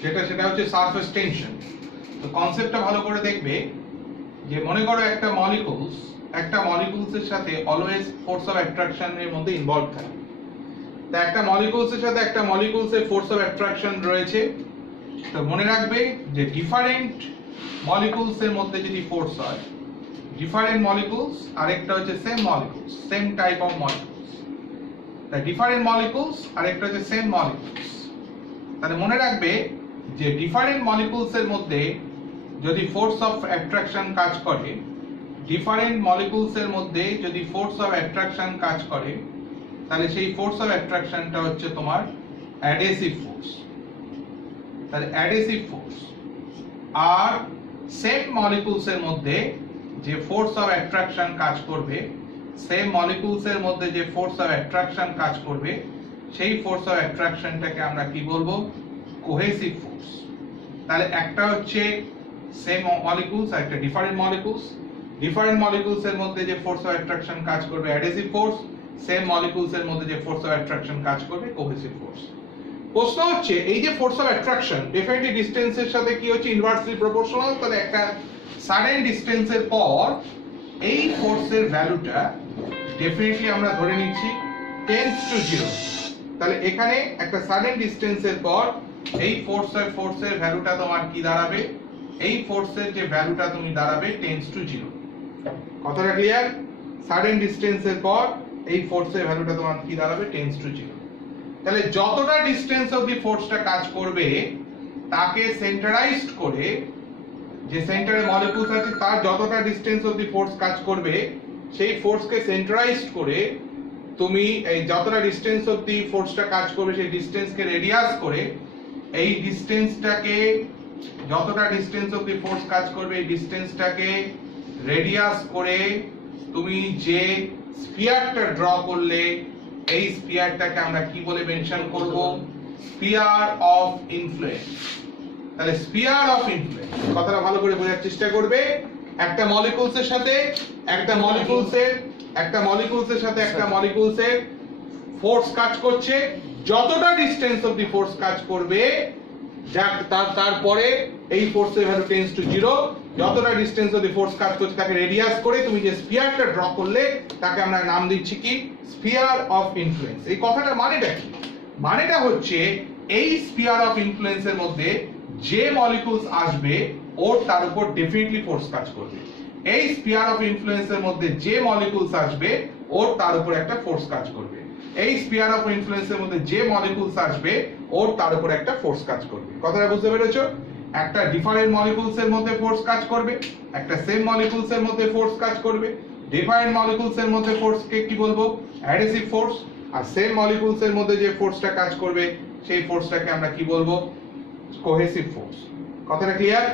সেটা হচ্ছে surface tension. তো কনসেপ্টটা ভালো করে দেখবে যে মনে করো একটা মলিকুলস এর সাথে অলওয়েজ ফোর্স অফ অ্যাট্রাকশন এর মধ্যে ইনভলভ থাকে। তা একটা মলিকুলস এর সাথে একটা মলিকুলস এর ফোর্স অফ অ্যাট্রাকশন রয়েছে। তো মনে রাখবে যে ডিফারেন্ট মলিকুলস এর মধ্যে যদি ফোর্স হয়, ডিফারেন্ট মলিকুলস আরেকটা হচ্ছে same molecules, same type of molecules. তা ডিফারেন্ট মলিকুলস আরেকটা হচ্ছে সেম মলিকুলস। তাহলে মনে রাখবে যে ডিফারেন্ট মলিকুলস এর মধ্যে যদি ফোর্স অফ অ্যাট্রাকশন কাজ করে, ডিফারেন্ট মলিকুলস এর মধ্যে যদি ফোর্স অফ অ্যাট্রাকশন কাজ করে, তাহলে সেই ফোর্স অফ অ্যাট্রাকশনটা হচ্ছে তোমার অ্যাডহেসিভ ফোর্স। তাহলে অ্যাডহেসিভ ফোর্স। আর সেম মলিকুলস এর মধ্যে যে ফোর্স অফ অ্যাট্রাকশন কাজ করবে, সেম মলিকুলস এর মধ্যে যে ফোর্স অফ অ্যাট্রাকশন কাজ করবে, সেই ফোর্স অফ অ্যাট্রাকশনটাকে আমরা কি বলবো? Cohesive force. তাহলে একটা হচ্ছে সেম মলিকুলস আর একটা ডিফারেন্ট মলিকুলস। ডিফারেন্ট মলিকুলস এর মধ্যে যে ফোর্স অফ অ্যাট্রাকশন কাজ করবে অ্যাডহেসিভ ফোর্স, সেম মলিকুলস এর মধ্যে যে ফোর্স অফ অ্যাট্রাকশন কাজ করবে কোহেসিভ ফোর্স। প্রশ্ন হচ্ছে এই যে ফোর্স অফ অ্যাট্রাকশন ডেফিনেটলি ডিসটেন্সের সাথে কি হচ্ছে? Inversely proportional. তাহলে একটা সাডেন ডিসটেন্সের পর এই ফোর্সের ভ্যালুটা ডেফিনেটলি আমরা ধরে নিচ্ছি টেন্ডস টু 0। তাহলে এখানে একটা সাডেন ডিসটেন্সের পর এই ফোর্সের ভ্যালুটা তোমার কি দাঁড়াবে? এই ফোর্সের যে ভ্যালুটা তুমি দাঁড়াবে টেন্ডস টু 0। কথাটা ক্লিয়ার? সাডেন ডিসটেন্সের পর এই ফোর্সের ভ্যালুটা তোমার কি দাঁড়াবে? Tends to 0। তাহলে যতটা ডিসটেন্স অবধি ফোর্সটা কাজ করবে তাকে সেন্টারাইজড করে, যে সেন্টারে মলিকুলস আছে তার যতটা ডিসটেন্স অবধি ফোর্স কাজ করবে সেই ফোর্সকে সেন্টারাইজড করে তুমি এই যতটা ডিসটেন্স অবধি ফোর্সটা কাজ করবে সেই ডিসটেন্সকে রেডিয়াস করে, এই ডিসটেন্সটাকে যতটা ডিসটেন্স অবধি ফোর্স কাজ করবে এই ডিসটেন্সটাকে রেডিয়াস করে তুমি যে স্ফিয়ারটা ড্র করলে এই স্ফিয়ারটাকে আমরা কি বলে মেনশন করব? Sphere of influence. তাহলে স্ফিয়ার অফ ইনফ্লুয়েন্স কথাটা ভালো করে বোঝার চেষ্টা করবে। একটা মলিকুলসের সাথে একটা মলিকুলসের ফোর্স কাজ করছে, যতটা ডিসটেন্স অফ দি ফোর্স কাজ করবে তারপরে এই ফোর্সের ভ্যালু টেন্ডস টু 0। যতটা ডিসটেন্স অফ দি ফোর্স কাজ করছে তাকে রেডিয়াস করে তুমি যে স্ফিয়ারটা ড্র করলে তাকে আমরা নাম দিচ্ছি কি? Sphere of influence. এই কথাটার মানেটা কি? মানেটা হচ্ছে এই স্ফিয়ার অফ ইনফ্লুয়েন্সের মধ্যে যে মলিকুলস আসবে ওর তার উপর ডেফিনেটলি ফোর্স কাজ করবে। এই স্ফিয়ার অফ ইনফ্লুয়েন্সের মধ্যে যে মলিকুলস আসবে ওর তার উপর একটা ফোর্স কাজ করবে। এই স্ফিয়ার অফ ইনফ্লুয়েন্সের মধ্যে যে মলিকুলস আসবে ওর তার উপর একটা ফোর্স কাজ করবে। কথাটা বুঝতে পেরেছো? একটা ডিফারেন্ট মলিকুলস এর মধ্যে ফোর্স কাজ করবে, একটা সেম মলিকুলস এর মধ্যে ফোর্স কাজ করবে। ডিফারেন্ট মলিকুলস এর মধ্যে ফোর্সকে কি বলবো? Adhesive force. আর সেম মলিকুলস এর মধ্যে যে ফোর্সটা কাজ করবে সেই ফোর্সটাকে আমরা কি বলবো? Cohesive force. কথাটা ক্লিয়ার?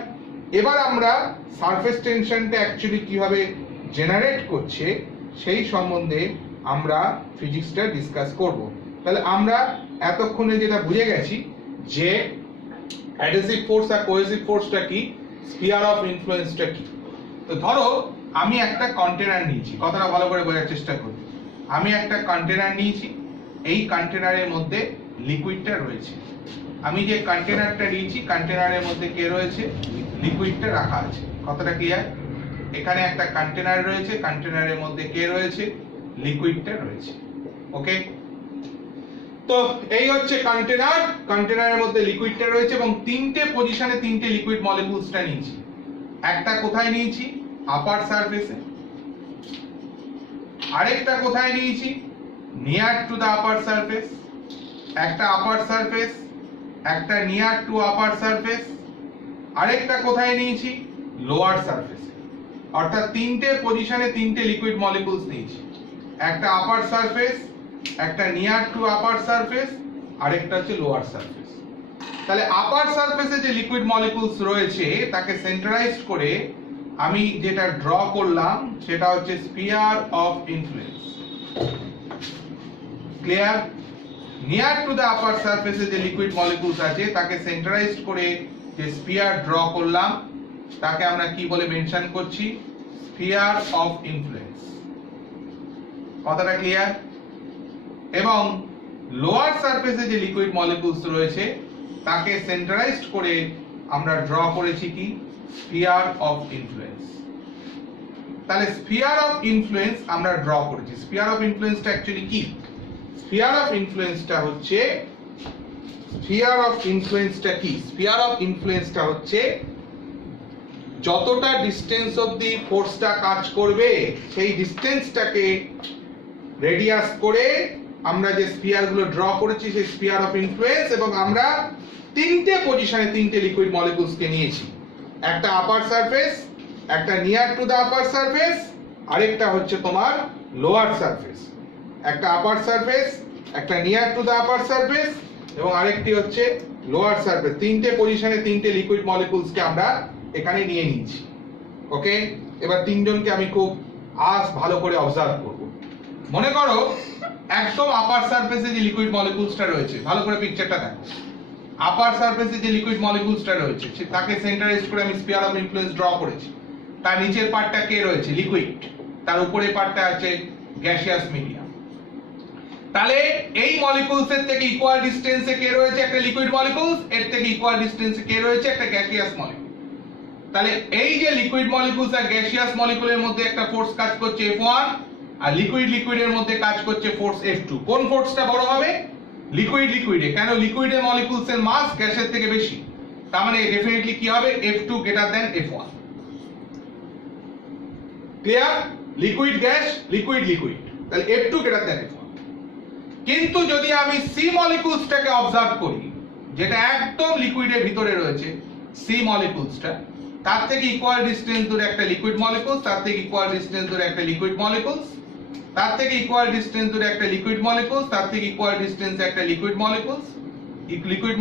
এবার আমরা সারফেস টেনশনটা অ্যাকচুয়ালি কিভাবে জেনারেট করছে সেই সম্বন্ধে আমরা ফিজিক্সটা ডিসকাস করব। তাহলে আমরা এতক্ষণে যেটা বুঝে গেছি যে অ্যাডহেসিভ ফোর্স আর কোহেসিভ ফোর্সটা কি, স্ফিয়ার অফ ইনফ্লুয়েন্সটা কি। তো ধরো আমি একটা কন্টেনার নিয়েছি, কথাটা ভালো করে বোঝার চেষ্টা করব। আমি একটা কন্টেনার নিয়েছি, এই কন্টেনারের মধ্যে লিকুইডটা রয়েছে। আমি যে কন্টেনারটা নিয়েছি কন্টেনারের মধ্যে কে রয়েছে? লিকুইডটা রাখা আছে। কথাটা ক্লিয়ার? এখানে একটা কন্টেনার রয়েছে, কন্টেনারের মধ্যে কে রয়েছে? লিকুইডটা রয়েছে। ওকে, তো এই হচ্ছে কন্টেনার, কন্টেনারের মধ্যে লিকুইডটা রয়েছে এবং তিনটে পজিশনে তিনটে লিকুইড মলিকুলসটা নিয়েছি। একটা কোথায় নিয়েছি? আপার সারফেসে। আরেকটা কোথায় নিয়েছি? Near to the upper surface. একটা আপার সারফেস, একটা নিয়ার টু আপার সারফেস, আরেকটা কোথায় নিয়েছি? লোয়ার সারফেসে। অর্থাৎ তিনটে পজিশনে তিনটে লিকুইড মলিকুলস নিয়েছি। একটা আপার সারফেস, একটা নিয়ার টু আপার সারফেস, আরেকটা হচ্ছে লোয়ার সারফেস। তাহলে আপার সারফেসে যে লিকুইড মলিকুলস রয়েছে তাকে সেন্টারাইজড করে আমি যেটা ড্র করলাম সেটা হচ্ছে sphere of influence. Clear? Near to the upper সারফেসে যে লিকুইড মলিকুলস আছে তাকে সেন্টারাইজড করে যে স্ফিয়ার ড্র করলাম তাকে আমরা কি বলে মেনশন করছি? Sphere of influence. কথাটা ক্লিয়ার? এবং লোয়ার সারফেসে যে লিকুইড মলিকুলস রয়েছে তাকে সেন্টারাইজড করে আমরা ড্র করেছি কি স্ফিয়ার অফ ইনফ্লুয়েন্স। তাহলে স্ফিয়ার অফ ইনফ্লুয়েন্স আমরা ড্র করেছি। স্ফিয়ার অফ ইনফ্লুয়েন্সটা অ্যাকচুয়ালি কি? স্ফিয়ার অফ ইনফ্লুয়েন্সটা হচ্ছে যতটা ডিসটেন্স অবধি ফোর্সটা কাজ করবে সেই ডিসটেন্সটাকে রেডিয়াস করে আমরা যে স্ফিয়ার গুলো ড্র করেছি সেই স্ফিয়ার অফ ইনফ্লুয়েন্স, এবং আমরা তিনটে পজিশনে তিনটে লিকুইড মলিকুলস কে নিয়েছি। একটা আপার সারফেস, একটা near to the upper surface, আরেকটা হচ্ছে তোমার লোয়ার সারফেস। একটা আপার সারফেস, একটা near to the upper surface এবং আরেকটি হচ্ছে লোয়ার সারফেস। তিনটে পজিশনে তিনটে লিকুইড মলিকুলস কে আমরা এখানে নিয়ে নিয়েছি। ওকে, এবার তিনজনকে আমি খুব ভালো করে অবজার্ভ করব। মনে করো একদম আপার সারফেসে যে লিকুইড মলিকুলসটা রয়েছে, ভালো করে পিকচারটা দেখো। আপার সারফেসে যে লিকুইড মলিকুলসটা রয়েছে তাকে সেন্টারাইজড করে আমি স্ফিয়ার অফ ইনফ্লুয়েন্স ড্র করেছি। তার নিচের পার্টটা কে রয়েছে? লিকুইড। তার উপরের পার্টটা আছে গ্যাসিয়াস মিডিয়াম। তাহলে এই মলিকুলসের থেকে ইকুয়াল ডিসটেন্সে কে রয়েছে? একটা লিকুইড মলিকুলস। এর থেকে ইকুয়াল ডিসটেন্সে কে রয়েছে? একটা গ্যাসিয়াস মলিকুল। তাহলে এই যে লিকুইড মলিকুলস আর গ্যাসিয়াস মলিকুলের মধ্যে একটা ফোর্স কাজ করছে F1, আর লিকুইডের মধ্যে কাজ করছে ফোর্স F2। কোন ফোর্সটা বড় হবে? লিকুইডে। কেন? লিকুইডের মলিকুলস এর মাস গ্যাসের থেকে বেশি, তার মানে ডেফিনেটলি কি হবে? F2 greater than F1। Clear? Liquid gas, liquid, তাহলে F2 গ্রেটার দ্যান F1। কিন্তু যদি আমি সি মলিকুলসটাকে অবজার্ভ করি, যেটা একদম লিকুইডের ভিতরে রয়েছে, সি মলিকুলসটা, তার থেকে ইকুয়াল ডিসটেন্স দূরে একটা লিকুইড মলিকুলস, তার থেকে ইকুয়াল ডিসটেন্স দূরে একটা লিকুইড মলিকুলস, তার থেকে ইকুয়াল ডিসটেন্স দূরে একটা লিকুইড মলিকুলস, তার থেকে ইকুয়াল ডিসটেন্সে একটা লিকুইড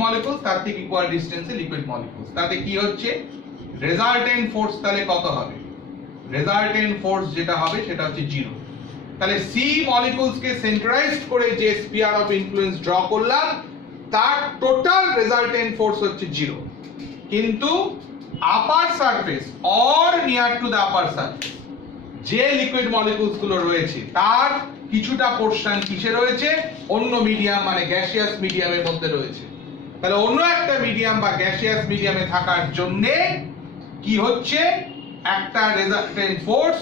মলিকুলস, তার থেকে ইকুয়াল ডিসটেন্সে লিকুইড মলিকুলস। তাতে কি হচ্ছে? রেজাল্টেন্ট ফোর্স তাহলে কত হবে? রেজাল্টেন্ট ফোর্স যেটা হবে সেটা হচ্ছে 0। তাহলে সি মলিকুলস কে সেন্টারাইজড করে যে স্ফিয়ার অফ ইনফ্লুয়েন্স ড্র করলাম তার টোটাল রেজাল্টেন্ট ফোর্স হচ্ছে 0। কিন্তু upper surface or near to the upper surface যে লিকুইড মলিকুলস গুলো রয়েছে তার কিছুটা পোরশন কিসে রয়েছে? অন্য মিডিয়াম মানে গ্যাসিয়াস মিডিয়ামের মধ্যে রয়েছে। তাহলে অন্য একটা মিডিয়াম বা গ্যাসিয়াস মিডিয়ামে থাকার জন্য কি হচ্ছে? একটা রেজাল্টেন্ট ফোর্স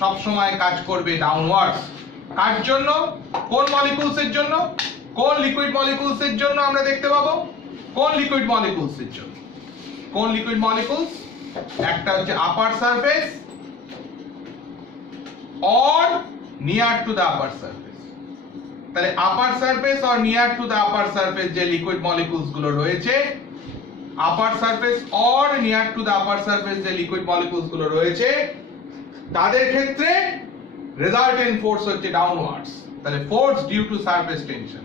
সব সময় কাজ করবে ডাউনওয়ার্ডস। কার জন্য? কোন মলিকুলসের জন্য? কোন লিকুইড মলিকুলসের জন্য আমরা দেখতে পাবো? কোন লিকুইড মলিকুলসের জন্য? কোন লিকুইড মলিকুলস? একটা হচ্ছে upper surface or near to the upper surface। তাহলে upper surface or near to the upper surface যে লিকুইড মলিকুলস গুলো রয়েছে, upper surface or near to the upper surface যে লিকুইড মলিকুলস গুলো রয়েছে তাদের ক্ষেত্রে রেজাল্টেন্ট ফোর্স হচ্ছে ডাউনওয়ার্ডস। তাহলে force due to surface tension,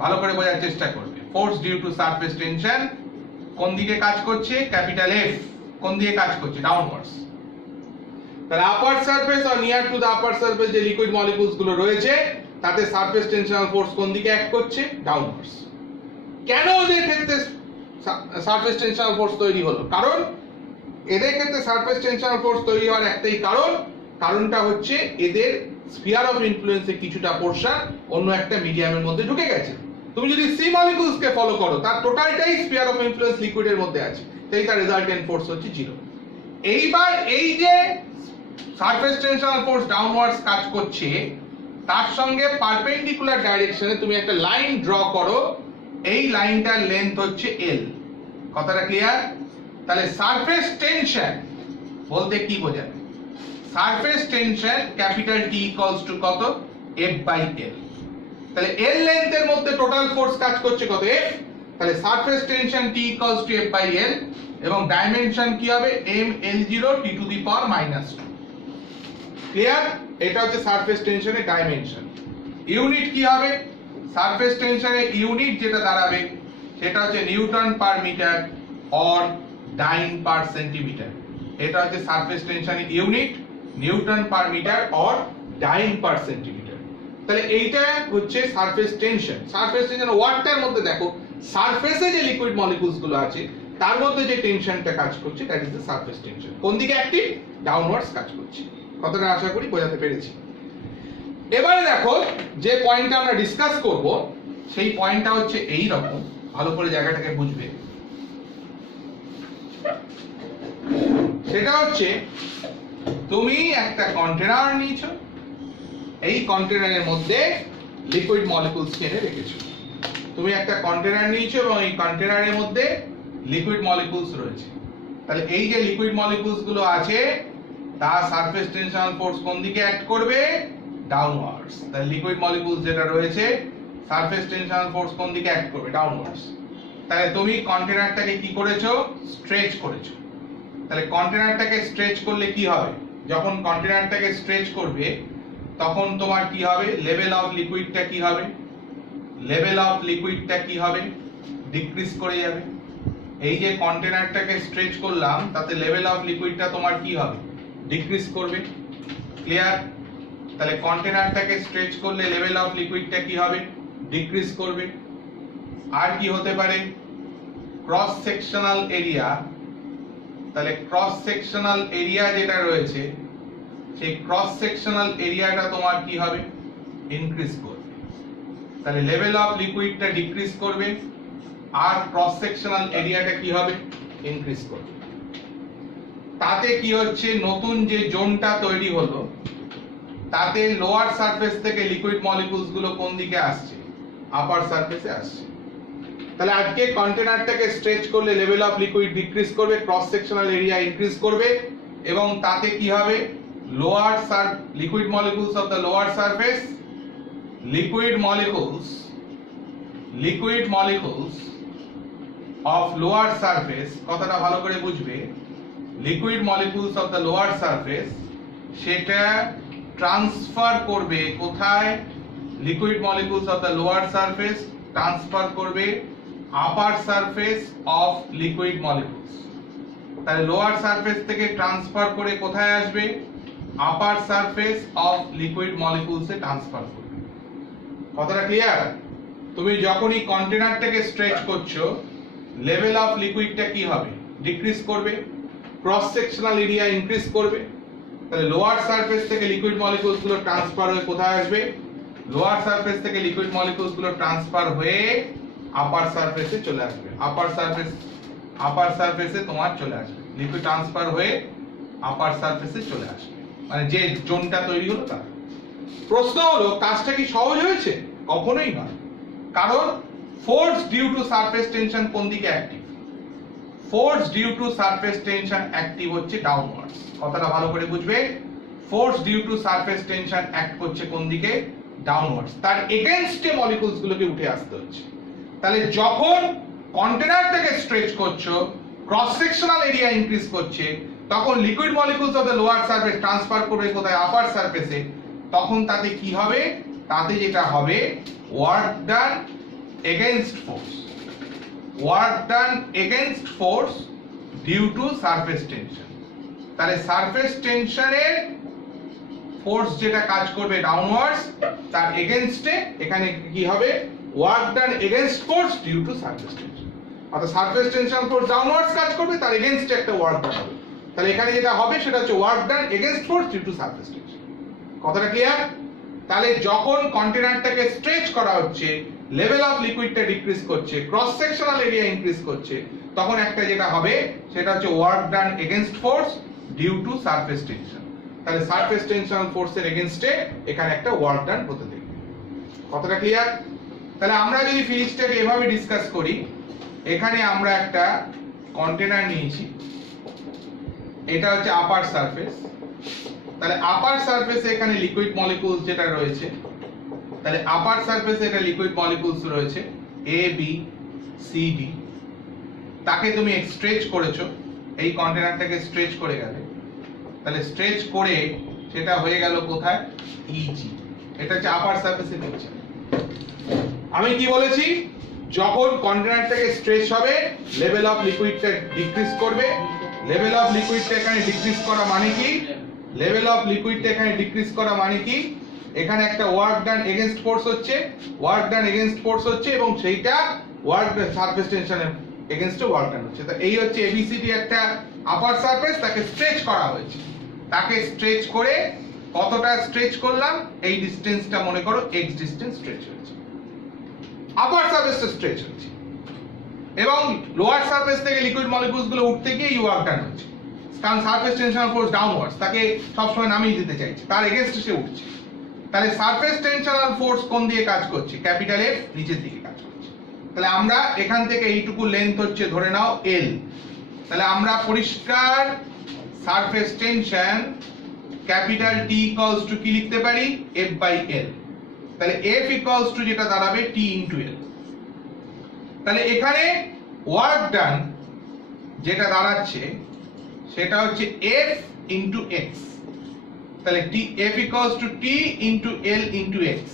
ভালো করে বোঝার চেষ্টা করবে। Force due to surface tension কোন দিকে কাজ করছে? Capital F। কোন দিকে কাজ করছে? ডাউনওয়ার্ডস। তাহলে আপার সারফেস আর near to the upper surface যে লিকুইড মলিকুলস গুলো রয়েছে তাতে সারফেস টেনশনাল ফোর্স কোন দিকে অ্যাক্ট করছে? ডাউনওয়ার্ডস। কেন এদের ক্ষেত্রে সারফেস টেনশনাল ফোর্স তৈরি হলো? কারণ এদের ক্ষেত্রে সারফেস টেনশনাল ফোর্স তৈরি হওয়ার একটাই কারণটা হচ্ছে এদের স্ফিয়ার অফ ইনফ্লুয়েন্সে কিছুটা পোরশন অন্য একটা মিডিয়ামের মধ্যে ঢুকে গেছে। তুমি যদি সি মলিকুলস কে ফলো করো তার টোটালটাই স্ফিয়ার অফ ইনফ্লুয়েন্স লিকুইডের মধ্যে আছে, তাই তার রেজাল্টেন্ট ফোর্স হচ্ছে 0। এইবার এই যে সারফেস টেনশনাল ফোর্স ডাউনওয়ার্ডস কাজ করছে তার সঙ্গে পারপেন্ডিকুলার ডাইরেকশনে তুমি একটা লাইন ড্র করো, এই লাইনটার লেন্থ হচ্ছে L। কথাটা ক্লিয়ার? তাহলে সারফেস টেনশন বলতে কি বোঝায়? Surface tension capital T equals to কত? F/L। তাহলে L লেন্থের মধ্যে টোটাল ফোর্স কাজ করছে কত? F। তাহলে surface tension T equals to F/L এবং ডাইমেনশন কি হবে? mL0 T to the power -2। Clear? এটা হচ্ছে সারফেস টেনশনের ডাইমেনশন। ইউনিট কি হবে? সারফেস টেনশনের ইউনিট যেটা দাঁড়াবে সেটা হচ্ছে newton per metre or dyne per centimetre. এটা হচ্ছে সারফেস টেনশনের unit, newton per metre or dyne per centimetre. তাহলে এইটা হচ্ছে সারফেস টেনশন। সারফেস টেনশন ওয়ার্ডটার মধ্যে দেখো সারফেসে যে লিকুইড মলিকুলস গুলো আছে তার মধ্যে যে টেনশনটা কাজ করছে that is the surface tension. কোন দিকে অ্যাক্টিভ? ডাউনওয়ার্ডস কাজ করছে। কতটা আশা করি বোঝাতে পেরেছি। এবারে দেখো যে পয়েন্টটা আমরা ডিসকাস করব সেই পয়েন্টটা হচ্ছে এই রকম ভালো করে জায়গাটাকে বুঝবে, সেটা হচ্ছে তুমি একটা কন্টেনার নিয়েছো, এই কন্টেনারের মধ্যে লিকুইড মলিকুলস এনে রেখেছো। তুমি একটা কন্টেনার নিয়েছো এবং এই কন্টেনারের মধ্যে লিকুইড মলিকুলস রয়েছে। তাহলে এই যে লিকুইড মলিকুলস গুলো আছে তার সারফেস টেনশনাল ফোর্স কোন দিকে অ্যাক্ট করবে? ডাউনওয়ার্ডস। তাহলে লিকুইড মলিকুলস যেটা রয়েছে সারফেস টেনশনাল ফোর্স কোন দিকে অ্যাক্ট করবে? ডাউনওয়ার্ডস। তাহলে তুমি কন্টেনারটাকে কি করেছো? স্ট্রেচ করেছো। তাহলে কন্টেনারটাকে স্ট্রেচ করলে কি হবে? যখন কন্টেনারটাকে স্ট্রেচ করবে তখন তোমার কি হবে? লেভেল অফ লিকুইডটা কি হবে? লেভেল অফ লিকুইডটা কি হবে? ডিক্রিজ করে যাবে। এই যে কন্টেনারটাকে স্ট্রেচ করলাম তাতে লেভেল অফ লিকুইডটা তোমার কি হবে? ডিক্রিজ করবে। ক্লিয়ার? তাহলে কন্টেনারটাকে স্ট্রেচ করলে লেভেল অফ লিকুইডটা কি হবে? ডিক্রিজ করবে। আর কি হতে পারে? Cross sectional area. তাহলে ক্রস সেকশনাল এরিয়া যেটা রয়েছে সেই ক্রস সেকশনাল এরিয়াটা তোমার কি হবে? ইনক্রিজ করবে। তাহলে লেভেল অফ লিকুইডটা ডিক্রিজ করবে আর ক্রস সেকশনাল এরিয়াটা কি হবে? ইনক্রিজ করবে। তাতে কি হচ্ছে? নতুন যে জোনটা তৈরি হলো তাতে লোয়ার সারফেস থেকে লিকুইড মলিকুলস গুলো কোন দিকে আসছে? আপার সারফেসে আসছে। তাহলে আজকে কন্টেনারটাকে স্ট্রেচ করলে লেভেল অফ লিকুইড ডিক্রিজ করবে, ক্রস সেকশনাল এরিয়া ইনক্রিজ করবে এবং তাতে কি হবে? Lower liquid molecules of the lower surface, liquid molecules of lower surface, কথাটা ভালো করে বুঝবে, liquid molecules of the lower surface সেটা ট্রান্সফার করবে কোথায়? Liquid molecules of the lower surface transfer করবে আপার সারফেস অফ লিকুইড মলিকুলস। তাহলে লোয়ার সারফেস থেকে ট্রান্সফার করে কোথায় আসবে? Upper surface of liquid molecules এ ট্রান্সফার করবে। কথাটা ক্লিয়ার? তুমি যখনই কন্টেনারটাকে স্ট্রেচ করছো লেভেল অফ লিকুইডটা কি হবে? ডিক্রিজ করবে, ক্রস সেকশনাল এরিয়া ইনক্রিজ করবে। তাহলে লোয়ার সারফেস থেকে লিকুইড মলিকুলস গুলো ট্রান্সফার হয়ে কোথায় আসবে? লোয়ার সারফেস থেকে লিকুইড মলিকুলস গুলো ট্রান্সফার হয়ে আপার সারফেসে চলে আসবে। আপার সারফেসে তোমার চলে আসবে, লিকুইড ট্রান্সফার হয়ে আপার সারফেসে চলে আসবে, মানে যে জোনটা তৈরি হলো তার। প্রশ্ন হলো কাজটা কি সহজ হয়েছে? কখনোই নয়। কারণ force due to surface tension কোন দিকে active? Force due to surface tension active হচ্ছে ডাউনওয়ার্ডস। কথাটা ভালো করে বুঝবে, force due to surface tension act করছে কোন দিকে? ডাউনওয়ার্ডস। তার এগেইনস্টে মলিকুলস গুলোকে উঠে আসতে হচ্ছে। তাহলে যখন কন্টেনারটাকে স্ট্রেচ করছো ক্রস সেকশনাল এরিয়া ইনক্রিজ করছে তখন liquid molecules of the lower surface transfer করবে কোথায়? আপার সারফেসে। তখন তাতে কি হবে? তাতে যেটা হবে work done against force, work done against force due to surface tension. তাহলে সারফেস টেনশনের ফোর্স যেটা কাজ করবে ডাউনওয়ার্ডস তার এগেইনস্টে এখানে কি হবে? Work done against force due to surface tension. অর্থাৎ সারফেস টেনশন ফোর্স ডাউনওয়ার্ডস কাজ করবে, তার এগেইনস্টে একটা ওয়ার্ক ডান হবে। তাহলে এখানে যেটা হবে সেটা হচ্ছে work done against force due to surface tension. কথাটা ক্লিয়ার? তাহলে যখন কন্টেনারটাকে স্ট্রেচ করা হচ্ছে লেভেল অফ লিকুইডটা ডিক্রিজ করছে, ক্রস সেকশনাল এরিয়া ইনক্রিজ করছে, তখন একটা যেটা হবে সেটা হচ্ছে work done against force due to surface tension. তাহলে সারফেস টেনশনাল ফোর্সের এগেইনস্টে এখানে একটা ওয়ার্ক ডান হতে দেখবে। কথাটা ক্লিয়ার? তাহলে আমরা যদি ফিজিক্সটাকে এভাবে ডিসকাস করি, এখানে আমরা একটা কন্টেনার নিয়েছি, এটা হচ্ছে আপার সারফেস। তাহলে আপার সারফেসে এখানে লিকুইড মলিকুলস যেটা রয়েছে, তাহলে আপার সারফেসে এটা লিকুইড মলিকুলস রয়েছে এ বি সি ডি। তাকে তুমি স্ট্রেচ করেছো, এই কন্টেনারটাকে স্ট্রেচ করে গেলে, তাহলে স্ট্রেচ করে সেটা হয়ে গেল কোথায়? ইজি। এটা হচ্ছে আপার সারফেসে পিকচার। আমি কি বলেছি? যখন কন্টেনারটাকে স্ট্রেচ হবে লেভেল অফ লিকুইডটা ডিক্রিজ করবে। লেভেল অফ লিকুইডটা এখানে ডিক্রিজ করা মানে কি? লেভেল অফ লিকুইডটা এখানে ডিক্রিজ করা মানে কি? এখানে একটা ওয়ার্ক ডান এগেইনস্ট ফোর্স হচ্ছে, ওয়ার্ক ডান এগেইনস্ট ফোর্স হচ্ছে এবং সেইটা ওয়ার্ক সারফেস টেনশনের এগেইনস্টে ওয়ার্ক ডান হচ্ছে। তা এই হচ্ছে এবিসিডি একটা আপার সারফেস, তাকে স্ট্রেচ করা হয়েছে। তাকে স্ট্রেচ করে কতটা স্ট্রেচ করলাম? এই ডিসটেন্সটা মনে করো এক্স ডিসটেন্স স্ট্রেচ হয়েছে, আপার সারফেসটা স্ট্রেচ হচ্ছে। এবং লোয়ার সারফেস থেকে লিকুইড মলিকিউলস গুলো উঠতে গিয়ে এই ওয়ার্ক ডান হচ্ছে, কারণ সারফেস টেনশনাল ফোর্স ডাউনওয়ার্ডস, তাকে সবসময় নামিয়ে দিতে চাইছে, তার এগেইনস্টে সে উঠছে। তাহলে সারফেস টেনশনাল ফোর্স কোন দিয়ে কাজ করছে? ক্যাপিটাল এফ নিচের দিকে কাজ করছে। তাহলে আমরা এখান থেকে এইটুকু লেন্থ হচ্ছে ধরে নাও এল। তাহলে আমরা পরিষ্কার surface tension capital T equals to কি লিখতে পারি? F by L. তাহলে এফ ইকুয়ালস টু যেটা দাঁড়াবে টি ইনটু এল। তাহলে এখানে ওয়ার্ক ডান যেটা দাঁড়াচ্ছে সেটা হচ্ছে এফ ইনটু এক্স। তাহলে T F equals to T into L into X.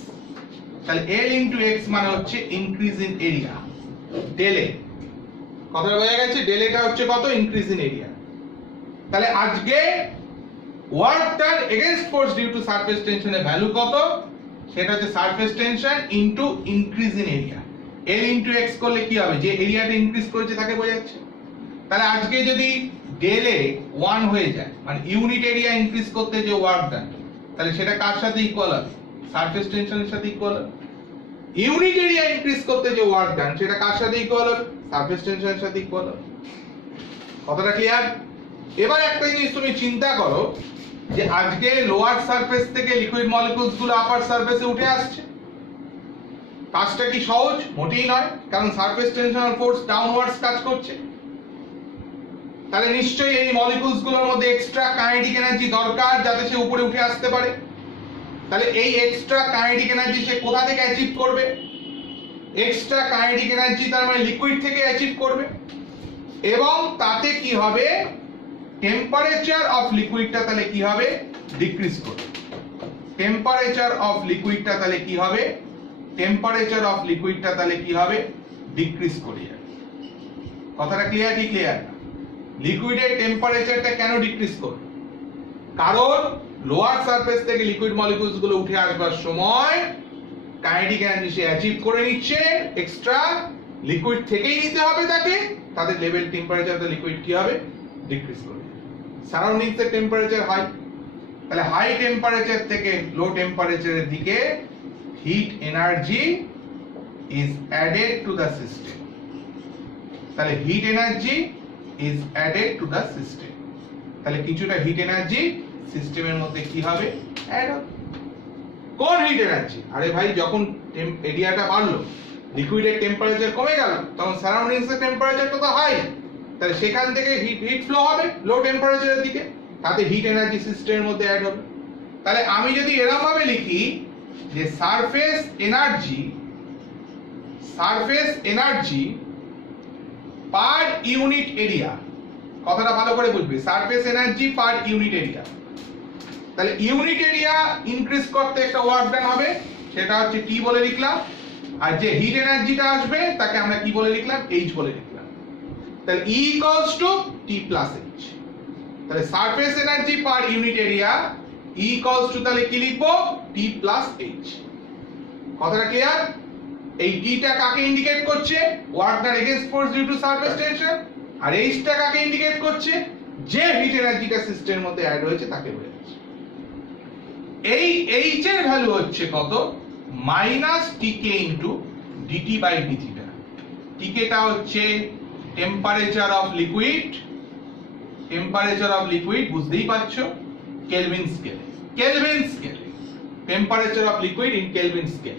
তাহলে এল ইনটু এক্স মানে হচ্ছে increase in area, del A. কথাটা বোঝা গেছে? ডেল এটা হচ্ছে কত? Increase in area. তাহলে আজকে work done against force due to surface টেনশনের ভ্যালু কত? সেটা হচ্ছে surface tension into increase in area. L into X করলে কি হবে? যে এরিয়াটা ইনক্রিজ করেছে তাকে বোঝাচ্ছে। তাহলে আজকে যদি ডেল এ 1 হয়ে যায়, মানে ইউনিট এরিয়া ইনক্রিজ করতে যে ওয়ার্ক ডান, তাহলে সেটা কার সাথে ইকুয়াল হবে? সারফেস টেনশনের সাথে ইকুয়াল হবে। ইউনিট এরিয়া ইনক্রিজ করতে যে ওয়ার্ক ডান সেটা কার সাথে ইকুয়াল হবে? সারফেস টেনশনের সাথে ইকুয়াল হবে। কথাটা ক্লিয়ার? এবার একটা জিনিস তুমি চিন্তা করো যে আজকে লোয়ার সারফেস থেকে লিকুইড মলিকিউলস গুলো আপার সারফেসে উঠে আসছে। কাজটা কি সহজ? মোটেই নয়, কারণ সারফেস টেনশনাল ফোর্স ডাউনওয়ার্ডস কাজ করছে। তাহলে নিশ্চয়ই এই মলিকিউলস গুলোর মধ্যে এক্সট্রা কাইনেটিক এনার্জি দরকার যাতে সে উপরে উঠে আসতে পারে। তাহলে এই এক্সট্রা কাইনেটিক এনার্জি সে কোথা থেকে অ্যাচিভ করবে? এক্সট্রা কাইনেটিক এনার্জি তার মানে লিকুইড থেকে অ্যাচিভ করবে, এবং তাতে কি হবে? টেম্পারেচার অফ লিকুইডটা তাহলে কি হবে? ডিক্রিজ করবে। টেম্পারেচার অফ লিকুইডটা তাহলে কি হবে? টেম্পারেচার অফ লিকুইডটা তাহলে কি হবে? ডিক্রিজ করে যাবে। কথাটা ক্লিয়ার কি ক্লিয়ার? লিকুইডের টেম্পারেচারটা কেন ডিক্রিজ করবে? কারণ লোয়ার সারফেস থেকে লিকুইড মলিকিউলস গুলো উঠে আসবার সময় কাইনেটিক এনার্জি সে অ্যাচিভ করে নিচ্ছে, এক্সট্রা লিকুইড থেকেই নিতে হবে তাকে, তাদের লেভেল টেম্পারেচার দ্য লিকুইড কি হবে? ডিক্রিজ করবে। সারাউন্ডিংস এর টেম্পারেচার হাই, তাহলে হাই টেম্পারেচার থেকে লো টেম্পারেচারের দিকে heat energy is added to the system. তাহলে heat energy is added to the system. তাহলে কিছুটা হিট এনার্জি সিস্টেমের মধ্যে কি হবে? অ্যাড হবে। কোন হিট এনার্জি? আরে ভাই, যখন এরিয়াটা বাড়লো, লিকুইডের টেম্পারেচার কমে গেল, তখন সারাউন্ডিংস এর টেম্পারেচার তো হাই, তাহলে সেখান থেকে হিট ফ্লো হবে লো টেম্পারেচারের দিকে, তাতে হিট এনার্জি সিস্টেমের মধ্যে অ্যাড হবে। তাহলে আমি যদি এরকম ভাবে লিখি যে surface energy per unit area, কথাটা ভালো করে বুঝবে, surface energy per unit area. তাহলে ইউনিট এরিয়া ইনক্রিজ করতে একটা ওয়ার্ক ডান হবে, সেটা হচ্ছে টি বলে লিখলাম, আর যে হিট এনার্জিটা আসবে তাকে আমরা কি বলে লিখলাম? এইচ বলে লিখলাম। তাহলে E equals to T plus H. তাহলে surface energy per unit area E equals to তাহলে কি লিখবো? T plus H. কথাটা ক্লিয়ার? এই টিটা কাকে ইন্ডিকেট করছে? Work done against force due to surface tension. আর এইচটা কাকে ইন্ডিকেট করছে? যে হিট এনার্জিটা সিস্টেমের মধ্যে অ্যাড হয়েছে তাকে বোঝাচ্ছে। এই এইচ এর ভ্যালু হচ্ছে কত? মাইনাস টিকে ইনটু ডিটি বাই ডিথিটা। টিকেটা হচ্ছে টেম্পারেচার অফ লিকুইড, বুঝতেই পারছো, Kelvin scale, temperature of liquid in Kelvin scale.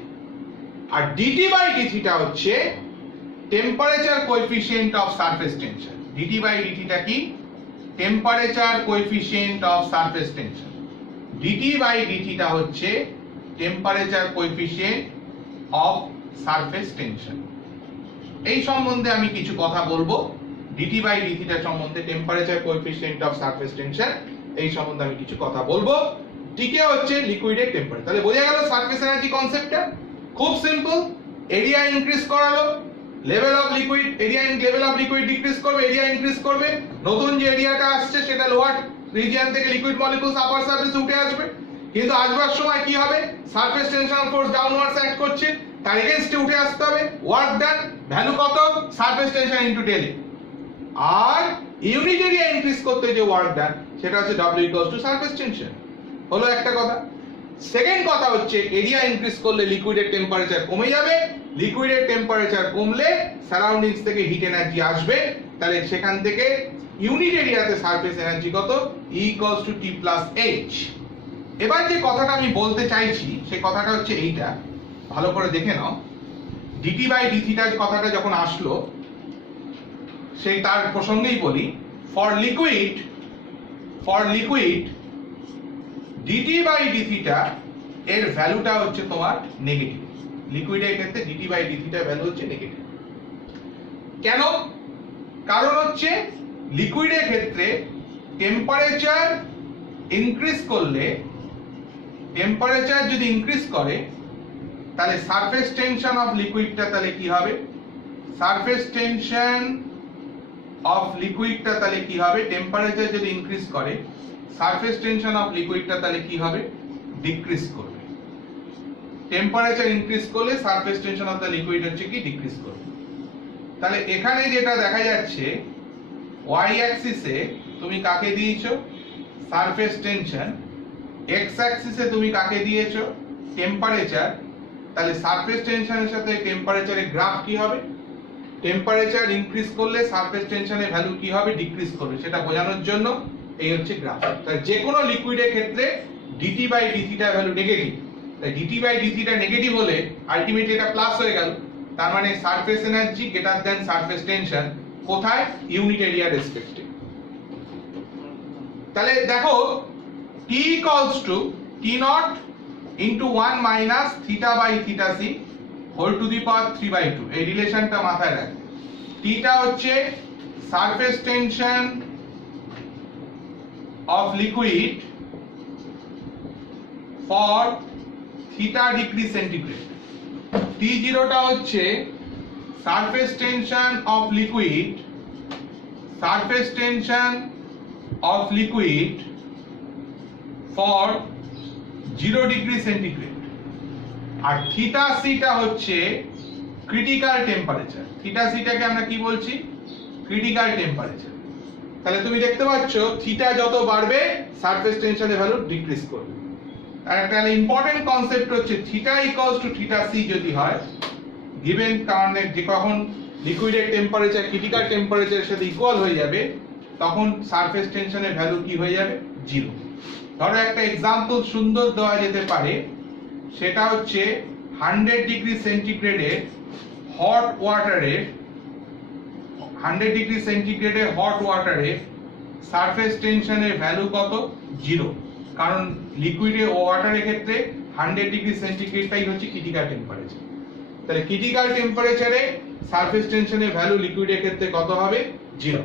আর ডিটি বাই ডিথিটা হচ্ছে temperature coefficient of surface tension. D T by d theta কি? Temperature coefficient of surface tension. D T by d theta হচ্ছে temperature coefficient of surface tension. এই সম্বন্ধে আমি কিছু কথা বলবো, ডিটি বাই ডিথিটা সম্বন্ধে, temperature coefficient of surface tension, এই সম্বন্ধে আমি কিছু কথা বলবো। টিকে হচ্ছে লিকুইডের টেম্পারেচার। তাহলে বোঝা গেল সারফেস এনার্জি কনসেপ্টটা খুব সিম্পল। এরিয়া ইনক্রিজ করালো, level of liquid, level of liquid decrease করবে, এরিয়া ইনক্রিজ করবে, নতুন যে এরিয়াটা আসছে সেটা লোয়ার রিজিয়ন থেকে লিকুইড মলিকিউলস আপার সারফেসে উঠে আসবে, কিন্তু আসবার সময় কি হবে? Surface tensional force downwards act করছে, তার এগেইনস্টে উঠে আসতে হবে। ওয়ার্ক ডান ভ্যালু কত? Surface tension into del. আর ইউনিট এরিয়া ইনক্রিজ করতে যে ওয়ার্ক ডান সেটা হচ্ছে W equals two surface tension. হলো একটা কথা। সেকেন্ড কথা হচ্ছে এরিয়া ইনক্রিজ করলে লিকুইডের টেম্পারেচার কমে যাবে, লিকুইডের টেম্পারেচার কমলে সারাউন্ডিংস থেকে হিট এনার্জি আসবে, তাহলে সেখান থেকে ইউনিট এরিয়াতে সারফেস এনার্জি কত, E equals to T plus H. এবার যে কথাটা আমি বলতে চাইছি সেই কথাটা হচ্ছে এইটা, ভালো করে দেখে নাও। ডিটি বাই ডি থিটার কথাটা যখন আসলো সেই তার প্রসঙ্গেই বলি, for liquid DT by D theta এর ভ্যালুটা হচ্ছে তোমার নেগেটিভ। লিকুইডের ক্ষেত্রে ডিটি বাই ডি থিটার ভ্যালু হচ্ছে নেগেটিভ। কেন? কারণ হচ্ছে লিকুইডের ক্ষেত্রে টেম্পারেচার ইনক্রিজ করলে, টেম্পারেচার যদি ইনক্রিজ করে তাহলে সারফেস টেনশন অফ লিকুইডটা তাহলে কি হবে, সারফেস টেনশন অফ লিকুইডটা তাহলে কি হবে, টেম্পারেচার যদি ইনক্রিজ করে সারফেস টেনশন অফ লিকুইডটা তাহলে কি হবে, ডিক্রিজ করবে। টেম্পারেচার ইনক্রিজ করলে surface tension of the liquid হচ্ছে কি, ডিক্রিজ করবে। তাহলে এখানে যেটা দেখা যাচ্ছে ওয়াই অ্যাক্সিসে তুমি কাকে দিয়েছো, সারফেস টেনশন, এক্স অ্যাক্সিসে তুমি কাকে দিয়েছো, টেম্পারেচার। তাহলে সারফেস টেনশনের সাথে টেম্পারেচারের গ্রাফ কি হবে, টেম্পারেচার ইনক্রিজ করলে সারফেস টেনশনের ভ্যালু কি হবে, ডিক্রিজ করবে, সেটা বোঝানোর জন্য এই হচ্ছে গ্রাফ। তাই যে কোনো লিকুইডের ক্ষেত্রে DT by D theta value negative, তাই d T by D theta negative হলে আলটিমেটলি এটা প্লাস হয়ে গেল, তার মানে surface energy greater than surface tension কোথায়, ইউনিট এরিয়া রেসপেক্টে। তাহলে দেখো T equals to T naught into 1 minus theta by theta c whole to the power 3/2, এই রিলেশনটা মাথায় রাখ। থিটা হচ্ছে surface tension of liquid for theta degree centigrade, T0 টা হচ্ছে surface tension of liquid, surface tension of liquid for 0 degree centigrade, আর theta C টা হচ্ছে ক্রিটিক্যাল টেম্পারেচার। থিটা সি টাকে আমরা কি বলছি, ক্রিটিক্যাল টেম্পারেচার। তাহলে তুমি দেখতে পাচ্ছ থিটা যত বাড়বে সারফেস টেনশনের ভ্যালু ডিক্রিজ করবে। আর একটা ইম্পর্টেন্ট কনসেপ্ট হচ্ছে theta equals to theta C যদি হয় গিভেন কারণে যে কখন লিকুইডের টেম্পারেচার ক্রিটিক্যাল টেম্পারেচারের সাথে ইকুয়াল হয়ে যাবে তখন সারফেস টেনশনের ভ্যালু কি হয়ে যাবে, জিরো। ধরো একটা এক্সাম্পল সুন্দর দেওয়া যেতে পারে, সেটা হচ্ছে 100 ডিগ্রি সেন্টিগ্রেডের হট ওয়াটারের, 100 ডিগ্রি সেন্টিগ্রেডের হট ওয়াটারের সারফেস টেনশনের ভ্যালু কত, জিরো। কারণ লিকুইডে ও ওয়াটারের ক্ষেত্রে 100 ডিগ্রি সেন্টিগ্রেডটাই হচ্ছে ক্রিটিক্যাল টেম্পারেচার। তাহলে ক্রিটিক্যাল টেম্পারেচারে সারফেস টেনশনের ভ্যালু লিকুইডের ক্ষেত্রে কত হবে, জিরো।